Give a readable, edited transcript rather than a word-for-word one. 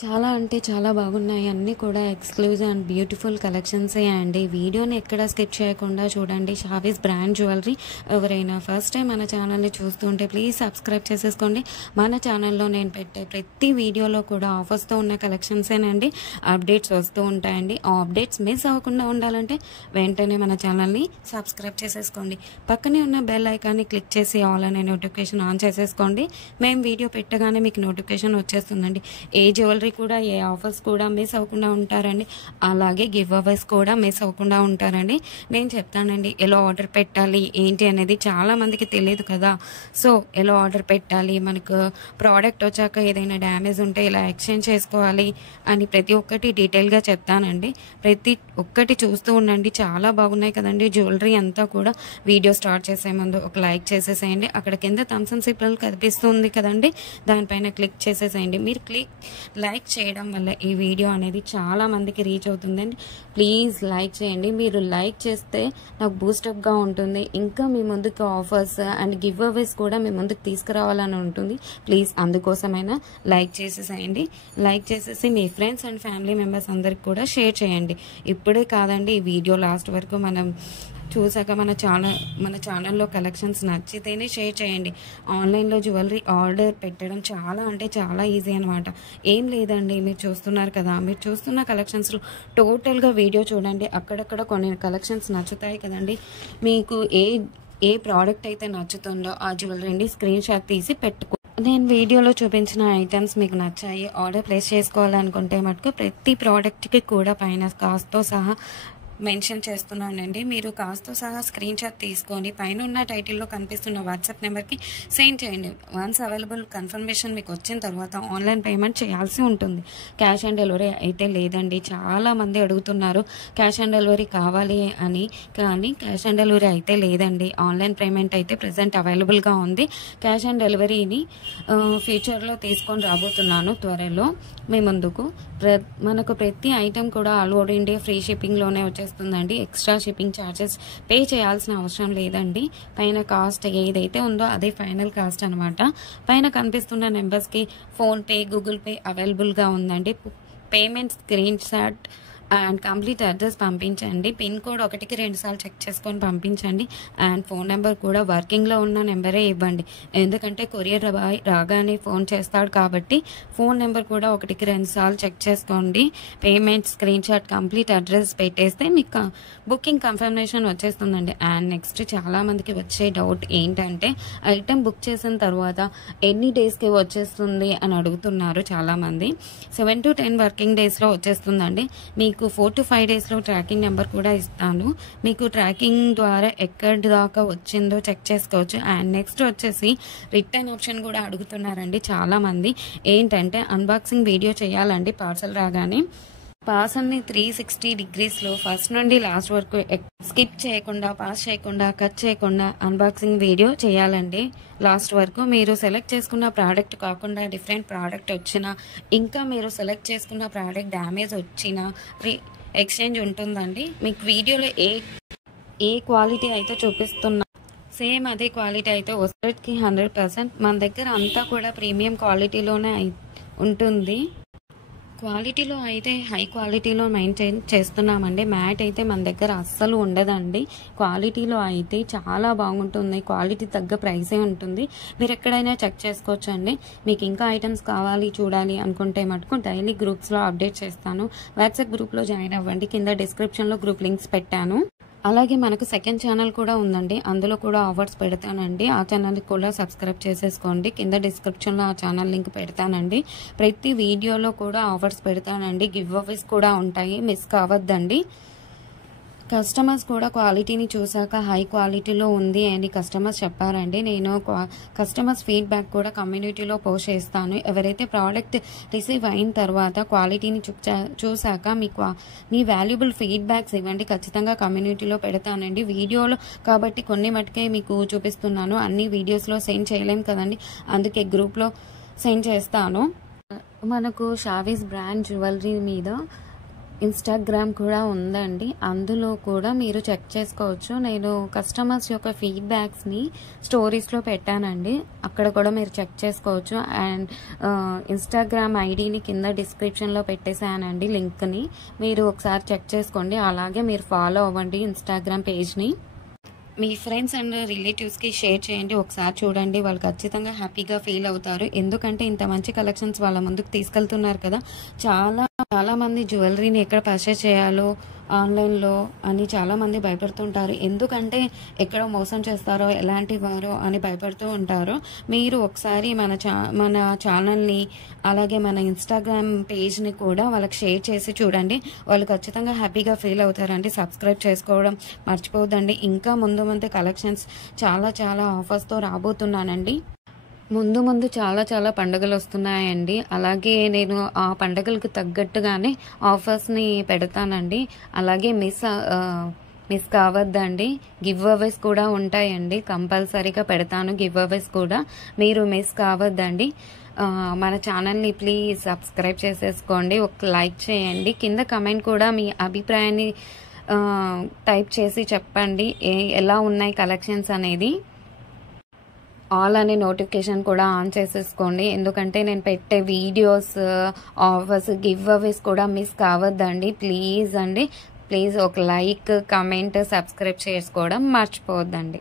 చాలా అంటే చాలా బాగున్నాయి. అన్నీ కూడా ఎక్స్క్లూజివ్ అండ్ బ్యూటిఫుల్ కలెక్షన్సే అండి. వీడియోని ఎక్కడ స్కిప్ చేయకుండా చూడండి. Shavis brand jewellery. ఎవరైనా ఫస్ట్ టైం మన ఛానల్ని చూస్తుంటే ప్లీజ్ సబ్స్క్రైబ్ చేసేసుకోండి. మన ఛానల్లో నేను పెట్టే ప్రతి వీడియోలో కూడా ఆఫర్స్తో ఉన్న కలెక్షన్సేనండి అప్డేట్స్ వస్తూ ఉంటాయండి. ఆ అప్డేట్స్ మిస్ అవ్వకుండా ఉండాలంటే వెంటనే మన ఛానల్ని సబ్స్క్రైబ్ చేసేసుకోండి. పక్కనే ఉన్న బెల్ ఐకాన్ని క్లిక్ చేసి ఆల్ అనే నోటిఫికేషన్ ఆన్ చేసేసుకోండి. మేము వీడియో పెట్టగానే మీకు నోటిఫికేషన్ వచ్చేస్తుందండి. ఏ జ్యువెలరీ కూడా ఏ ఆఫర్స్ కూడా మిస్ అవ్వకుండా ఉంటారండి. అలాగే గివ్ అవేస్ కూడా మిస్ అవ్వకుండా ఉంటారండి. నేను చెప్తానండి ఎలా ఆర్డర్ పెట్టాలి ఏంటి అనేది. చాలా మందికి తెలియదు కదా. సో ఎలా ఆర్డర్ పెట్టాలి, మనకు ప్రోడక్ట్ వచ్చాక ఏదైనా డ్యామేజ్ ఉంటే ఇలా ఎక్స్చేంజ్ చేసుకోవాలి అని ప్రతి ఒక్కటి డీటెయిల్గా చెప్తానండి. ప్రతి ఒక్కటి చూస్తూ ఉండండి. చాలా బాగున్నాయి కదండి జ్యువెలరీ అంతా కూడా. వీడియో స్టార్ట్ చేసే ముందు ఒక లైక్ చేసేసేయండి. అక్కడ కింద థమ్స్ అప్ సింబల్ కనిపిస్తుంది కదండి, దానిపైన క్లిక్ చేసేసేయండి. మీరు లైక్ చేయడం వల్ల ఈ వీడియో అనేది చాలా మందికి రీచ్ అవుతుందండి. ప్లీజ్ లైక్ చేయండి. మీరు లైక్ చేస్తే నాకు బూస్టప్గా ఉంటుంది. ఇంకా మీ ముందుకు ఆఫర్స్ అండ్ గివ్ అవేస్ కూడా మీ ముందుకు తీసుకురావాలని ఉంటుంది. ప్లీజ్ అందుకోసమైనా లైక్ చేసేసేయండి. లైక్ చేసేసి మీ ఫ్రెండ్స్ అండ్ ఫ్యామిలీ మెంబర్స్ అందరికి కూడా షేర్ చేయండి. ఇప్పుడే కాదండి, ఈ వీడియో లాస్ట్ వరకు మనం చూసాక మన ఛానల్లో కలెక్షన్స్ నచ్చితేనే షేర్ చేయండి. ఆన్లైన్లో జ్యువెలరీ ఆర్డర్ పెట్టడం చాలా అంటే చాలా ఈజీ అనమాట. ఏం లేదండి, మీరు చూస్తున్నారు కదా, మీరు చూస్తున్న కలెక్షన్స్లో టోటల్గా వీడియో చూడండి. అక్కడక్కడ కొన్ని కలెక్షన్స్ నచ్చుతాయి కదండి. మీకు ఏ ప్రోడక్ట్ అయితే నచ్చుతుందో ఆ జ్యువెలరీని స్క్రీన్ షాట్ తీసి పెట్టుకో. నేను వీడియోలో చూపించిన ఐటమ్స్ మీకు నచ్చాయి, ఆర్డర్ ప్లేస్ చేసుకోవాలనుకుంటే మటుకు ప్రతి ప్రోడక్ట్కి కూడా పైన కాస్ట్తో సహా మెన్షన్ చేస్తున్నానండి. మీరు కాస్ట్తో సహా స్క్రీన్ షాట్ తీసుకొని పైన ఉన్న టైటిల్లో కనిపిస్తున్న వాట్సాప్ నెంబర్కి సెండ్ చేయండి. వన్స్ అవైలబుల్ కన్ఫర్మేషన్ మీకు వచ్చిన తర్వాత ఆన్లైన్ పేమెంట్ చేయాల్సి ఉంటుంది. క్యాష్ ఆన్ డెలివరీ అయితే లేదండి. చాలామంది అడుగుతున్నారు క్యాష్ ఆన్ డెలివరీ కావాలి అని, కానీ క్యాష్ ఆన్ డెలివరీ అయితే లేదండి. ఆన్లైన్ పేమెంట్ అయితే ప్రజెంట్ అవైలబుల్గా ఉంది. క్యాష్ ఆన్ డెలివరీని ఫ్యూచర్లో తీసుకొని రాబోతున్నాను త్వరలో మీ ముందుకు. మనకు ప్రతి ఐటెం కూడా ఆల్ ఓవర్ ఇండియా ఫ్రీ షిప్పింగ్లోనే వచ్చేస్తుందండి. ఎక్స్ట్రా షిప్పింగ్ ఛార్జెస్ పే చేయాల్సిన అవసరం లేదండి. పైన కాస్ట్ ఏదైతే ఉందో అదే ఫైనల్ కాస్ట్ అనమాట. పైన కనిపిస్తున్న నెంబర్స్కి ఫోన్పే, గూగుల్ పే అవైలబుల్గా ఉందండి. Payment screen shot and complete address పంపించండి. పిన్ కోడ్ 1కి 2 సార్లు చెక్ చేసుకొని పంపించండి. అండ్ ఫోన్ నెంబర్ కూడా వర్కింగ్లో ఉన్న నెంబరే ఇవ్వండి. ఎందుకంటే కొరియర్ రాగానే ఫోన్ చేస్తాడు కాబట్టి ఫోన్ నెంబర్ కూడా 1కి 2 సార్లు చెక్ చేసుకోండి. Payment screen shot complete address పెట్టేస్తే మీకు బుకింగ్ కన్ఫర్మేషన్ వచ్చేస్తుందండి. అండ్ నెక్స్ట్ చాలామందికి వచ్చే డౌట్ ఏంటంటే ఐటెం బుక్ చేసిన తర్వాత ఎన్ని డేస్కి వచ్చేస్తుంది అని అడుగుతున్నారు చాలామంది. 7 to 10 వర్కింగ్ డేస్లో వచ్చేస్తుందండి. మీకు 4 to 5 డేస్లో ట్రాకింగ్ నెంబర్ కూడా ఇస్తాను. మీకు ట్రాకింగ్ ద్వారా ఎక్కడి దాకా వచ్చిందో చెక్ చేసుకోవచ్చు. అండ్ నెక్స్ట్ వచ్చేసి రిటర్న్ ఆప్షన్ కూడా అడుగుతున్నారండి చాలామంది. ఏంటంటే అన్బాక్సింగ్ వీడియో చేయాలండి పార్సల్ రాగానే. పార్సల్ని 360 degreesలో ఫస్ట్ నుండి లాస్ట్ వరకు స్కిప్ చేయకుండా, పాస్ చేయకుండా, కట్ చేయకుండా అన్బాక్సింగ్ వీడియో చేయాలండి లాస్ట్ వరకు. మీరు సెలెక్ట్ చేసుకున్న ప్రోడక్ట్ కాకుండా డిఫరెంట్ ప్రోడక్ట్ వచ్చినా, ఇంకా మీరు సెలెక్ట్ చేసుకున్న ప్రోడక్ట్ డ్యామేజ్ వచ్చినా ఎక్స్చేంజ్ ఉంటుందండి. మీకు వీడియోలో ఏ క్వాలిటీ అయితే చూపిస్తున్నా సేమ్ అదే క్వాలిటీ అయితే 100కి 100%. మన దగ్గర అంతా కూడా ప్రీమియం క్వాలిటీలోనే ఉంటుంది. క్వాలిటీలో అయితే హై క్వాలిటీలో మెయింటైన్ చేస్తున్నామండి. మ్యాట్ అయితే మన దగ్గర అస్సలు ఉండదండి. క్వాలిటీలో అయితే చాలా బాగుంటుంది. క్వాలిటీ తగ్గ ప్రైసే ఉంటుంది. మీరు ఎక్కడైనా చెక్ చేసుకోవచ్చు అండి. మీకు ఇంకా ఐటమ్స్ కావాలి చూడాలి అనుకుంటే మటుకు డైలీ గ్రూప్స్లో అప్డేట్ చేస్తాను. వాట్సాప్ గ్రూప్లో జాయిన్ అవ్వండి. కింద డిస్క్రిప్షన్లో గ్రూప్ లింక్స్ పెట్టాను. అలాగే మనకు సెకండ్ ఛానల్ కూడా ఉందండి. అందులో కూడా ఆఫర్స్ పెడతానండి. ఆ ఛానల్కి కూడా సబ్స్క్రైబ్ చేసేసుకోండి. కింద డిస్క్రిప్షన్లో ఆ ఛానల్ లింక్ పెడతానండి. ప్రతి వీడియోలో కూడా ఆఫర్స్ పెడతానండి. గివ్ అవేస్ కూడా ఉంటాయి, మిస్ కావద్దండి. కస్టమర్స్ కూడా క్వాలిటీని చూసాక హై క్వాలిటీలో ఉంది అని కస్టమర్స్ చెప్పారండి. నేను కస్టమర్స్ ఫీడ్బ్యాక్ కూడా కమ్యూనిటీలో పోస్ట్ చేస్తాను. ఎవరైతే ప్రోడక్ట్ రిసీవ్ అయిన తర్వాత క్వాలిటీని చూసాక మీ వాల్యుబుల్ ఫీడ్బ్యాక్స్ ఇవ్వండి. ఖచ్చితంగా కమ్యూనిటీలో పెడతానండి. వీడియోలో కాబట్టి కొన్ని మటుకే మీకు చూపిస్తున్నాను. అన్ని వీడియోస్లో సెండ్ చేయలేం కదండి, అందుకే గ్రూప్లో సెండ్ చేస్తాను. మనకు షావీస్ బ్రాండ్ జ్యువెలరీ మీద ఇన్స్టాగ్రామ్ కూడా ఉందండి. అందులో కూడా మీరు చెక్ చేసుకోవచ్చు. నేను కస్టమర్స్ యొక్క ఫీడ్బ్యాక్స్ని స్టోరీస్లో పెట్టానండి. అక్కడ కూడా మీరు చెక్ చేసుకోవచ్చు. అండ్ ఇన్స్టాగ్రామ్ ఐడిని కింద డిస్క్రిప్షన్లో పెట్టేశానండి లింక్ని. మీరు ఒకసారి చెక్ చేసుకోండి. అలాగే మీరు ఫాలో అవ్వండి ఇన్స్టాగ్రామ్ పేజ్ని. మీ ఫ్రెండ్స్ అండ్ రిలేటివ్స్కి షేర్ చేయండి. ఒకసారి చూడండి, వాళ్ళు ఖచ్చితంగా హ్యాపీగా ఫీల్ అవుతారు. ఎందుకంటే ఇంత మంచి కలెక్షన్స్ వాళ్ళ ముందుకు తీసుకెళ్తున్నారు కదా. చాలా మంది జ్యువెలరీని ఎక్కడ పర్చేస్ చేయాలో ఆన్లైన్లో అని చాలామంది భయపడుతుంటారు. ఎందుకంటే ఎక్కడ మోసం చేస్తారో, ఎలాంటి వారో అని భయపడుతూ ఉంటారు. మీరు ఒకసారి మన ఛానల్ని అలాగే మన ఇన్స్టాగ్రామ్ పేజ్ని కూడా వాళ్ళకి షేర్ చేసి చూడండి. వాళ్ళు ఖచ్చితంగా హ్యాపీగా ఫీల్ అవుతారండి. సబ్స్క్రైబ్ చేసుకోవడం మర్చిపోవద్దండి. ఇంకా ముందు కలెక్షన్స్ చాలా ఆఫర్స్తో రాబోతున్నానండి. ముందు చాలా పండుగలు వస్తున్నాయండి. అలాగే నేను ఆ పండుగలకు తగ్గట్టుగానే ఆఫర్స్ని పెడతానండి. అలాగే మిస్ కావద్దండి. గివ్ అవేస్ కూడా ఉంటాయండి. కంపల్సరీగా పెడతాను గివ్ అవేస్ కూడా. మీరు మిస్ కావద్దండి. మన ఛానల్ని ప్లీజ్ సబ్స్క్రైబ్ చేసేసుకోండి. ఒక లైక్ చేయండి. కింద కమెంట్ కూడా మీ అభిప్రాయాన్ని టైప్ చేసి చెప్పండి ఎలా ఉన్నాయి కలెక్షన్స్ అనేది. ఆల్ అనే నోటిఫికేషన్ కూడా ఆన్ చేసేసుకోండి. ఎందుకంటే నేను పెట్టే వీడియోస్, ఆఫర్స్, గివ్ అవేస్ కూడా మిస్ కావద్దండి. ప్లీజ్ ఒక లైక్, కమెంట్, సబ్స్క్రైబ్ చేసుకోవడం మర్చిపోవద్దండి.